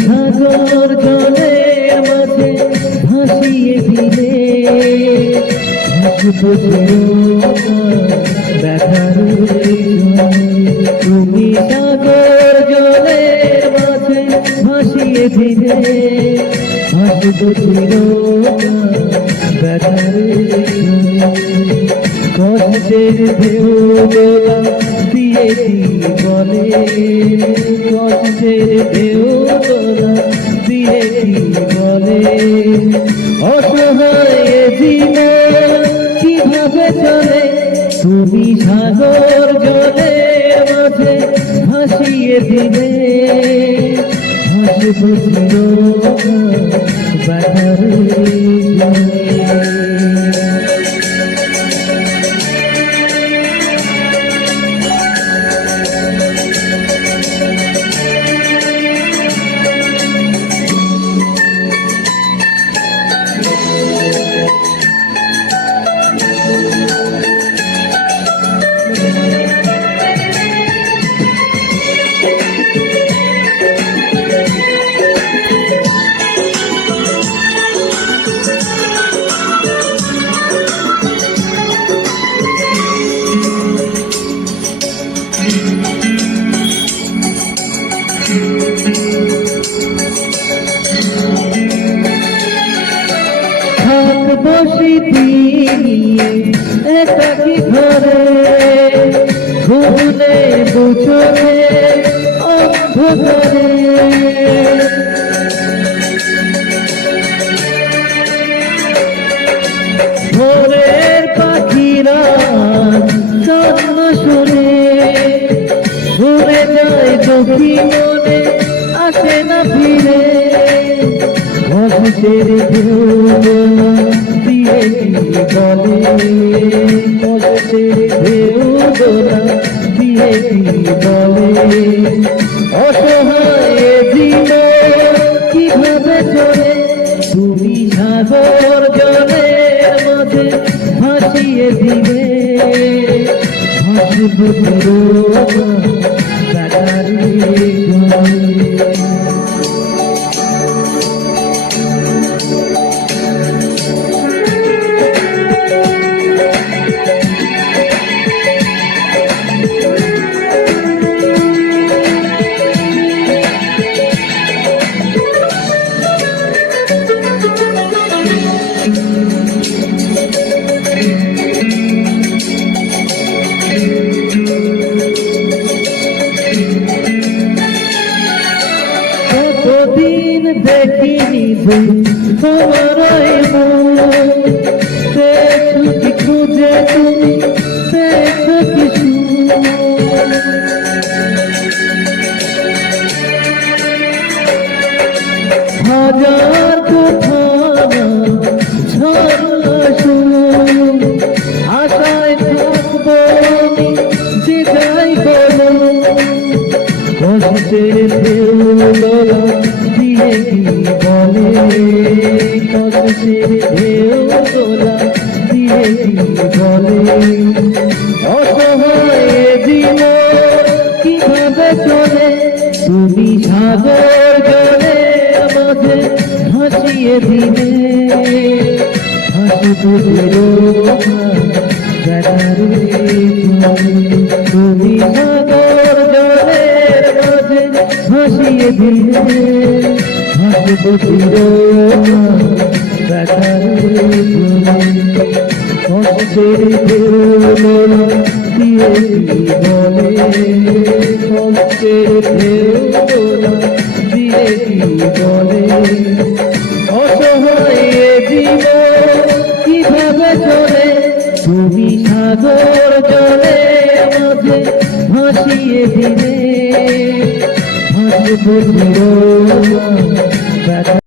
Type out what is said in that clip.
সাগর জলের মাঝে ভাসিয়ে দিলে হাসবো ব্যথার তুমি সাগর জলের মাঝে ভাসিয়ে দিলে হাসবো ব্যথার কষ্টের ঢেউ দোলা দিয়েছি বলে কষ্টের ঢেউ দোলা দিয়েছি বলে অসহায় জীবন কিভাবে চলে তুমি সাগর জলের মাঝে ভাসিয়ে দিলে হাসবো ব্যথার বসি দিয়ে একাকি ঘরে ঘুমলে বুঝে অন্ধকারে ভোরের পাখিরা গান শুনে ঘুরে যায় চোখি মনে আসে না ফিরে কষ্টের ঢেউ দিয়েছি বলে কষ্টের ঢেউ দোলা দিয়েছি বলে অসহায় জীবন কিভাবে চলে তুমি সাগর জলের মাঝে ভাসিয়ে দিবে হাসবো ব্যথার কতদিন দেখিনি তোমার ছুটি খুঁজে তুমি দেখো কিছু হাজার কথা আশায় থাকবো যে যাই বলো কষ্টের ঢেউ দোলা দিয়েছি বলে কষ্টের ঢেউ দোলা দিয়েছি বলে অসহায় জীবন কিভাবে চলে তুমি সাগর জলের মাঝে ভাসিয়ে দিলে হাসবো ব্যথার তুমি সাগর জলের মাঝে ভাসিয়ে দিলে হাসবো ব্যথার কষ্টের ঢেউ দোলা দিয়েছি বলে কষ্টের ঢেউ দোলা দিয়েছি বলে অসহায় জীবন কিভাবে চলে তুমি সাগর জলের মাঝে ভাসিয়ে দিলে হাসবো ব্যথা